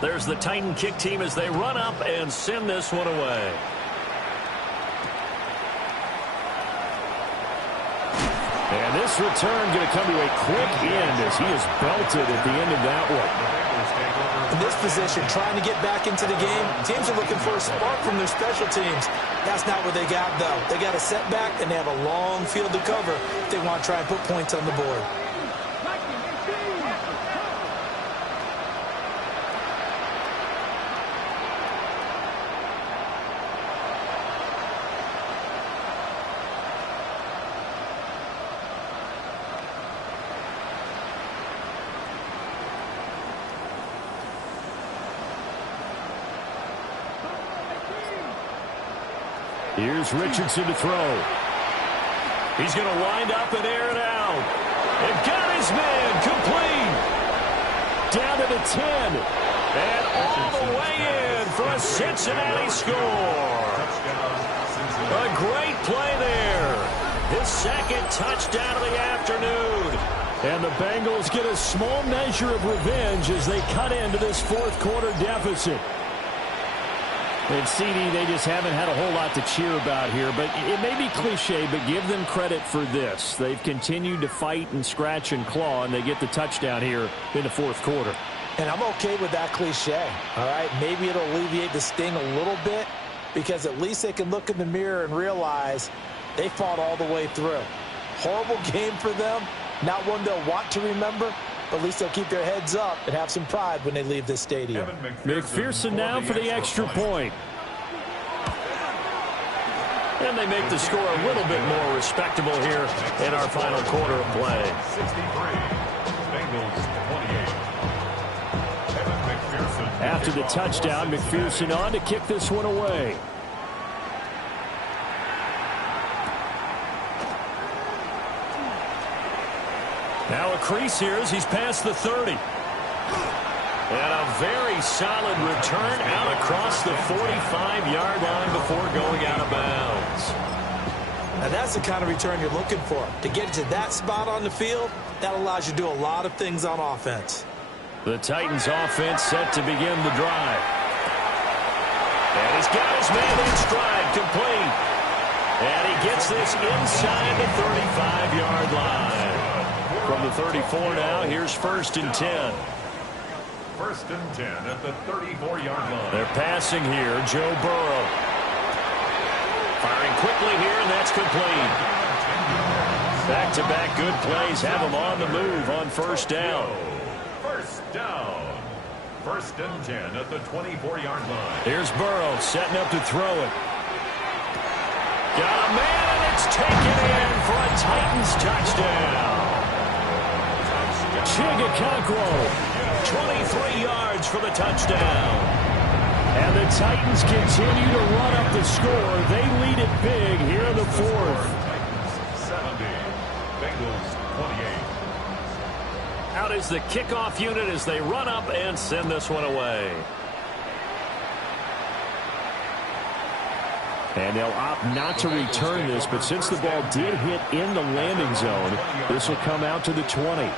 There's the Titan kick team as they run up and send this one away. And this return going to come to a quick end as he is belted at the end of that one. In this position, trying to get back into the game, teams are looking for a spark from their special teams. That's not what they got, though. They got a setback, and they have a long field to cover if they want to try and put points on the board. Here's Richardson to throw. He's going to wind up and air it out. And got his man complete. Down to the 10. And all the way in for a Cincinnati score. A great play there. His second touchdown of the afternoon. And the Bengals get a small measure of revenge as they cut into this fourth quarter deficit. And CD, they just haven't had a whole lot to cheer about here, but it may be cliche, but give them credit for this. They've continued to fight and scratch and claw, and they get the touchdown here in the fourth quarter. And I'm okay with that cliche, all right? Maybe it'll alleviate the sting a little bit, because at least they can look in the mirror and realize they fought all the way through. Horrible game for them, not one they'll want to remember, but at least they'll keep their heads up and have some pride when they leave this stadium. McPherson now for the extra point. And they make the score a little bit more respectable here in our final quarter of play. 63, Bengals 28. Evan McPherson. After the touchdown, McPherson on to kick this one away. Now a crease here as he's past the 30. And a very solid return out across the 45-yard line before going out of bounds. Now that's the kind of return you're looking for. To get to that spot on the field, that allows you to do a lot of things on offense. The Titans offense set to begin the drive. And he's got his man in stride, complete. And he gets this inside the 35-yard line. From the 34 now, here's 1st and 10. 1st and 10 at the 34-yard line. They're passing here. Joe Burrow. Firing quickly here, and that's complete. Back-to-back good plays have him on the move on 1st down. 1st down. 1st and 10 at the 24-yard line. Here's Burrow setting up to throw it. Got a man, and it's taken in for a Titans touchdown. Chigakonkwo. 23 yards for the touchdown. And the Titans continue to run up the score. They lead it big here in the 4th. Titans 70, Bengals 28. Out is the kickoff unit as they run up and send this one away. And they'll opt not to return this, but since the ball did hit in the landing zone, this will come out to the 20.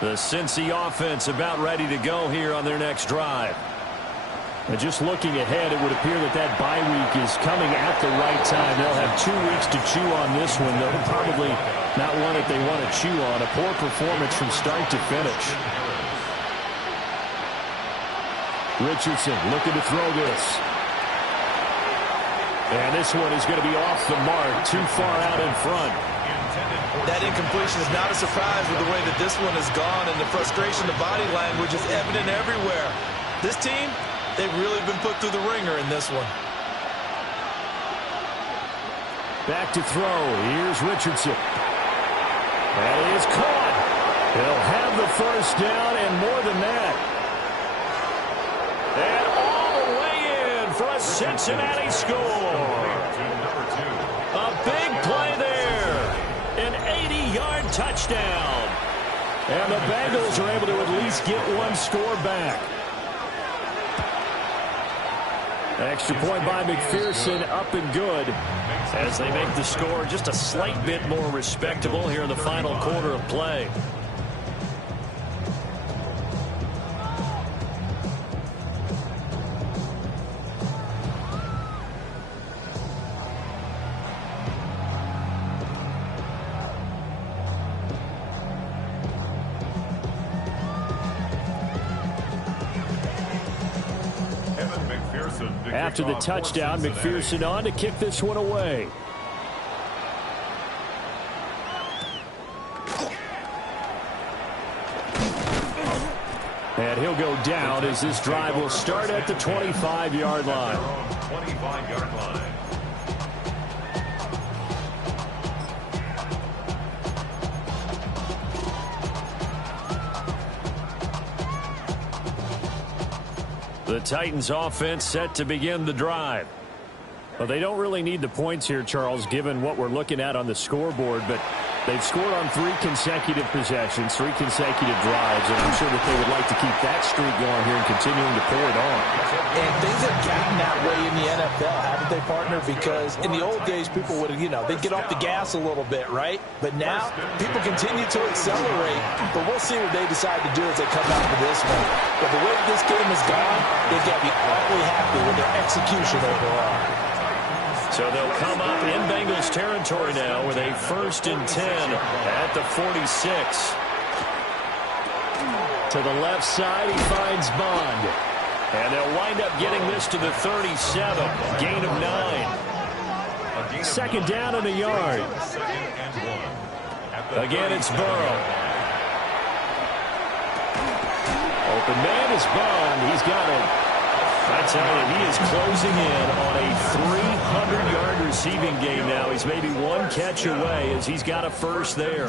The Cincy offense about ready to go here on their next drive. And just looking ahead, it would appear that bye week is coming at the right time. They'll have 2 weeks to chew on this one. They'll probably not one that they want to chew on. A poor performance from start to finish. Richardson looking to throw this. And this one is going to be off the mark, too far out in front. That incompletion is not a surprise with the way that this one has gone, and the frustration, the body language is evident everywhere. This team, they've really been put through the ringer in this one. Back to throw. Here's Richardson. That is caught. He'll have the 1st down and more than that. And all the way in for a Cincinnati score. A big play there. An 80-yard touchdown. And the Bengals are able to at least get one score back. Extra point by McPherson, up and good. As they make the score just a slight bit more respectable here in the final quarter of play. After the touchdown, McPherson on to kick this one away. And he'll go down as this drive will start at the 25-yard line. 25-yard line. The Titans offense set to begin the drive. Well, they don't really need the points here, Charles, given what we're looking at on the scoreboard, but they've scored on 3 consecutive possessions, 3 consecutive drives, and I'm sure that they would like to keep that streak going here and continuing to pour it on. And things have gotten that way in the NFL, haven't they, partner? Because in the old days, people would, they'd get off the gas a little bit, right? But now, people continue to accelerate, but we'll see what they decide to do as they come out of this one. But the way this game has gone, they've got to be awfully happy with their execution overall. So they'll come up in Bengals territory now with a 1st and 10 at the 46. To the left side, he finds Bond. And they'll wind up getting this to the 37. Gain of 9. Second down and a yard. Again, it's Burrow. Open man is Bond. He's got it. I tell you, he is closing in on a 300-yard receiving game now. He's maybe one catch away as he's got a first there.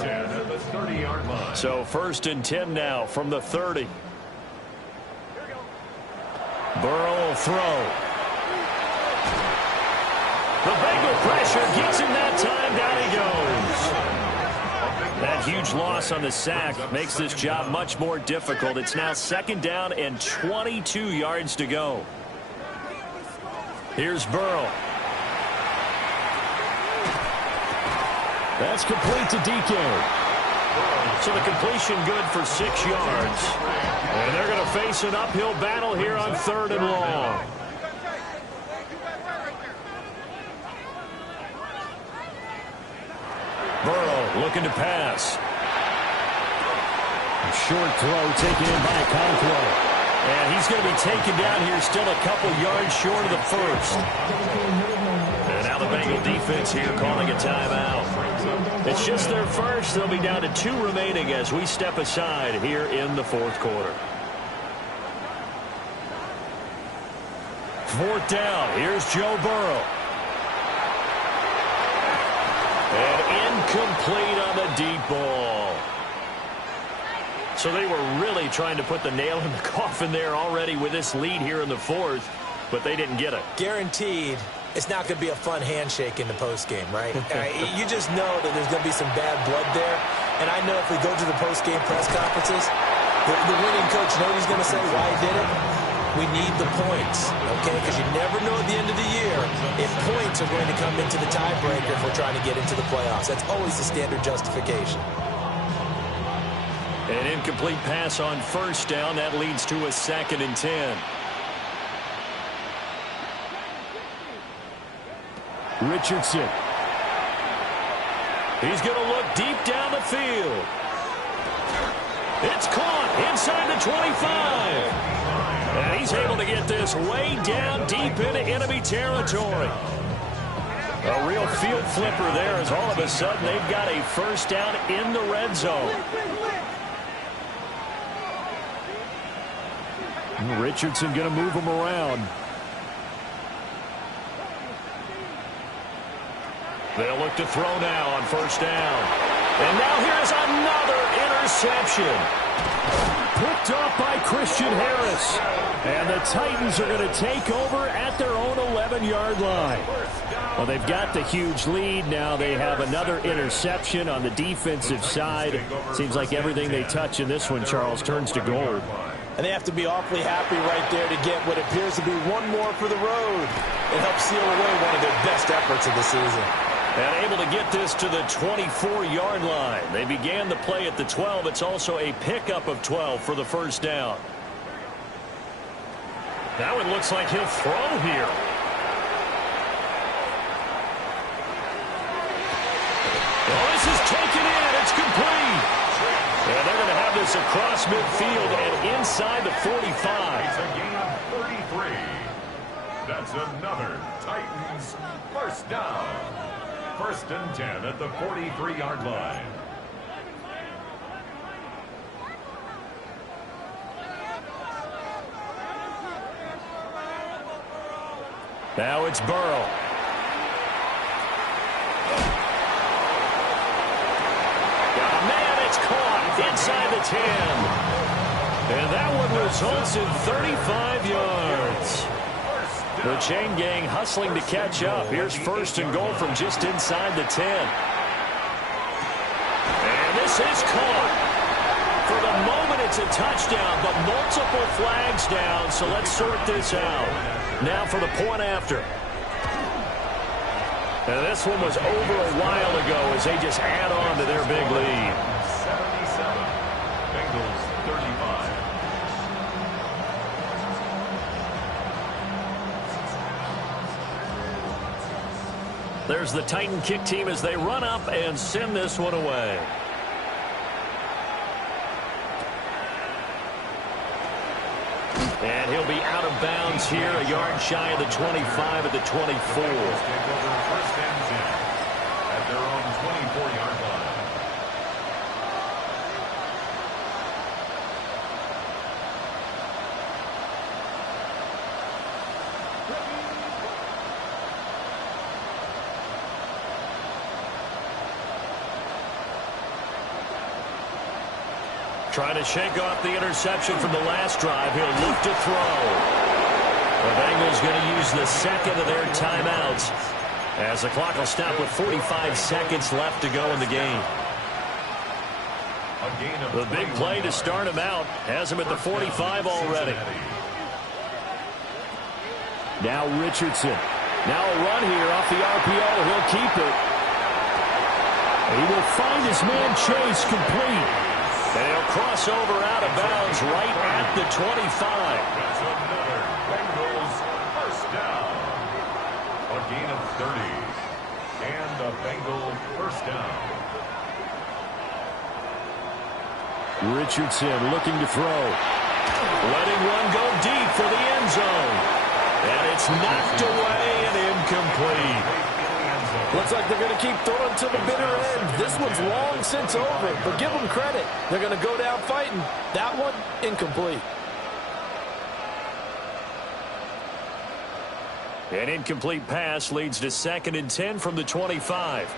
So 1st and 10 now from the 30. Burrow will throw. The Bengal pressure gets him that time. Down he goes. That huge loss on the sack makes this job much more difficult. It's now 2nd down and 22 yards to go. Here's Burrow. That's complete to DK. So the completion good for 6 yards. And they're going to face an uphill battle here on 3rd and long. Burrow looking to pass. A short throw taken in by Conklin. And he's going to be taken down here still a couple yards short of the first. And now the Bengal defense here calling a timeout. It's just their first. They'll be down to 2 remaining as we step aside here in the 4th quarter. 4th down. Here's Joe Burrow. And incomplete on the deep ball. So they were really trying to put the nail in the coffin there already with this lead here in the 4th, but they didn't get it. Guaranteed it's not going to be a fun handshake in the postgame, right? You just know that there's going to be some bad blood there. And I know if we go to the postgame press conferences, the winning coach knows he's going to say why he did it. We need the points, okay? Because you never know at the end of the year if points are going to come into the tiebreaker if we're trying to get into the playoffs. That's always the standard justification. An incomplete pass on 1st down. That leads to a 2nd and 10. Richardson. He's going to look deep down the field. It's caught inside the 25. And he's able to get this way down deep into enemy territory. A real field flipper there as all of a sudden they've got a 1st down in the red zone. Richardson going to move him around. They'll look to throw now on 1st down. And now here's another interception. Picked off by Christian Harris. And the Titans are going to take over at their own 11-yard line. Well, they've got the huge lead. Now they have another interception on the defensive side. Seems like everything they touch in this one, Charles, turns to gold. And they have to be awfully happy right there to get what appears to be one more for the road. It helps seal away one of their best efforts of the season. And able to get this to the 24-yard line. They began the play at the 12. It's also a pickup of 12 for the 1st down. Now it looks like he'll throw here. Well, this is taken in. It's complete. And they're going to have this across midfield and inside the 45. It's a gain of 33. That's another Titans 1st down. 1st and 10 at the 43-yard line. Now it's Burrow. Got a man, it's caught inside the 10. And that one results in 35 yards. The chain gang hustling to catch up. Here's 1st and goal from just inside the 10. And this is caught. For the moment, it's a touchdown, but multiple flags down, so let's sort this out. Now for the point after. And this one was over a while ago as they just add on to their big lead. 77. Bengals 35. There's the Titan kick team as they run up and send this one away. And he'll be out of bounds here, a yard shy of the 25 at the 24. Take over first and 10 at their own 24-yard line. Trying to shake off the interception from the last drive. He'll look to throw. The Bengals going to use the second of their timeouts as the clock will stop with 45 seconds left to go in the game. The big play to start him out has him at the 45 already. Now Richardson. Now a run here off the RPO. He'll keep it. He will find his man Chase complete. And he'll cross over out of bounds right at the 25. That's another Bengals first down. A gain of 30. And a Bengal first down. Richardson looking to throw. Letting one go deep for the end zone. And it's knocked away and incomplete. Looks like they're going to keep throwing to the bitter end. This one's long since over, but give them credit. They're going to go down fighting. That one, incomplete. An incomplete pass leads to 2nd and 10 from the 25.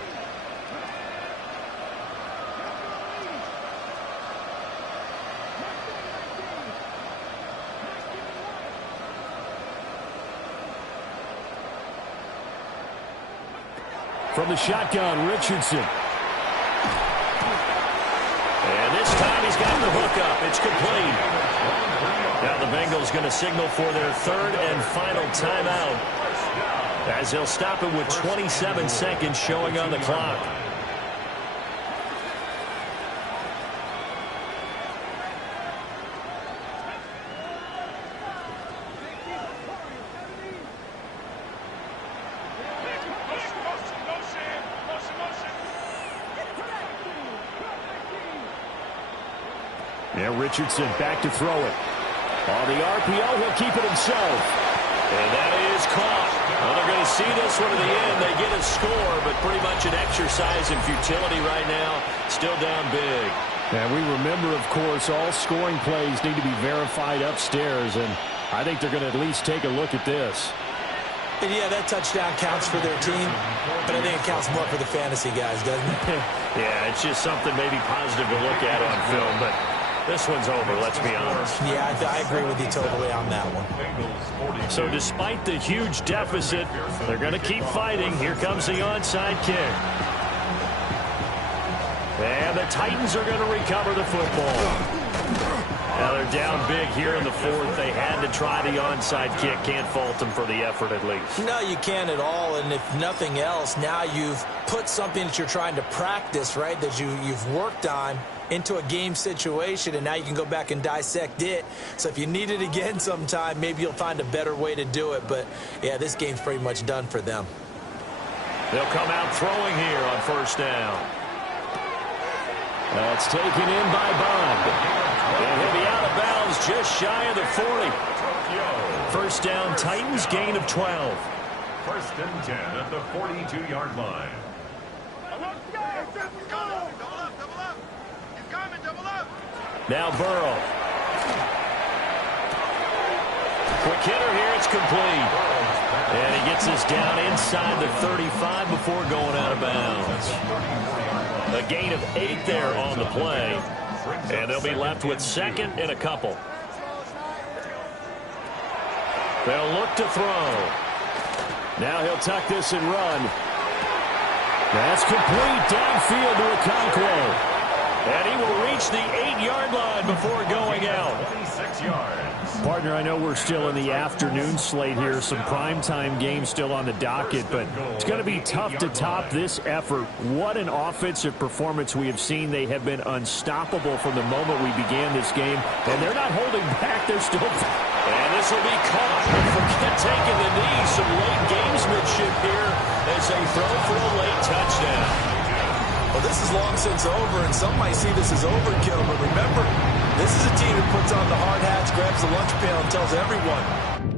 From the shotgun, Richardson. And this time he's got the hook up. It's complete. Now the Bengals going to signal for their 3rd and final timeout as they'll stop it with 27 seconds showing on the clock. And Richardson back to throw it. On the RPO, he'll keep it himself. And that is caught. Well, they're going to see this one to the end. They get a score, but pretty much an exercise in futility right now. Still down big. And we remember, of course, all scoring plays need to be verified upstairs, and I think they're going to at least take a look at this. And yeah, that touchdown counts for their team, but I think it counts more for the fantasy guys, doesn't it? Yeah, it's just something maybe positive to look at on film, but this one's over, let's be honest. Yeah, I agree with you totally on that one. So despite the huge deficit, they're going to keep fighting. Here comes the onside kick. And the Titans are going to recover the football. Now they're down big here in the 4th. They had to try the onside kick. Can't fault them for the effort at least. No, you can't at all. And if nothing else, now you've put something that you're trying to practice, right, that you've worked on into a game situation, and now you can go back and dissect it. So if you need it again sometime, maybe you'll find a better way to do it. But, yeah, this game's pretty much done for them. They'll come out throwing here on 1st down. That's taken in by Bond. And he'll be out of bounds just shy of the 40. 1st down, Titans, gain of 12. 1st and 10 at the 42-yard line. Now Burrow. Quick hitter here, it's complete. And he gets this down inside the 35 before going out of bounds. A gain of 8 there on the play. And they'll be left with 2nd and a couple. They'll look to throw. Now he'll tuck this and run. That's complete downfield to Okonkwo. And he will reach the 8-yard line before going out. 26 yards. Partner, I know we're still in the afternoon slate here. Some primetime games still on the docket, but it's going to be tough to top this effort. What an offensive performance we have seen. They have been unstoppable from the moment we began this game, and they're not holding back. They're still... And this will be caught. Forget taking the knee. Some late gamesmanship here as they throw for a late touchdown. Well, this is long since over, and some might see this as overkill, but remember, This is a team that puts on the hard hats, grabs the lunch pail, and tells everyone,